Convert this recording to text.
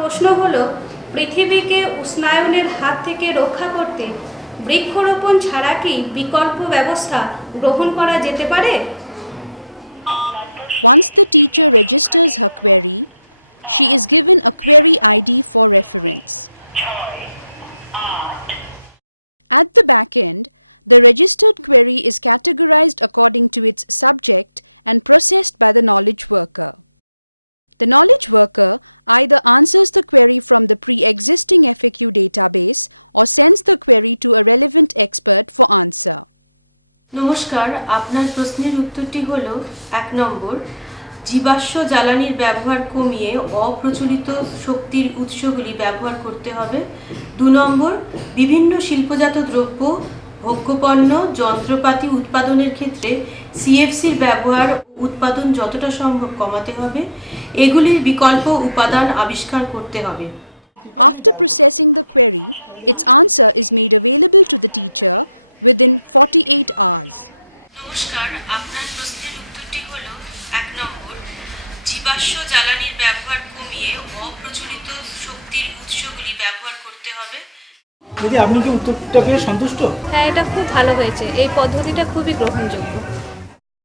প্রশ্ন হলো, পৃথিবীকে উষ্ণায়নের হাত থেকে রক্ষা করতে বৃক্ষরোপণ ছাড়া কি বিকল্প ব্যবস্থা গ্রহণ করা যেতে পারে? At the back end, the registered query is categorized according to its subject and processed by the knowledge worker. The knowledge worker either answers the query from the pre-existing MPQ database or sends the query to a relevant expert for answer. নমস্কার, আপনার প্রশ্নের উত্তরটি হলো 1 নম্বর, জীবাশ্ম জ্বালানির ব্যবহার কমিয়ে অপ্রচলিত শক্তির উৎসগুলি ব্যবহার করতে হবে। 2 নম্বর, বিভিন্ন শিল্পজাত দ্রব্য, ভোগ্যপণ্য, যন্ত্রপাতি উৎপাদনের ক্ষেত্রে সিএফসির ব্যবহার ও উৎপাদন যতটা সম্ভব কমাতে হবে। এগুলির বিকল্প উপাদান আবিষ্কার করতে হবে। নমস্কার, আপনার প্রশ্নের উত্তরটি হলো 1 নম্বর, জীবাশ্ম জ্বালানির ব্যবহার কমিয়ে অপ্রচলিত শক্তির উৎসগুলি ব্যবহার করতে হবে। দিদি, আপনি কি উত্তরটা পেয়ে সন্তুষ্ট? হ্যাঁ, এটা খুব ভালো হয়েছে। এই পদ্ধতিটা খুবই গ্রহণযোগ্য।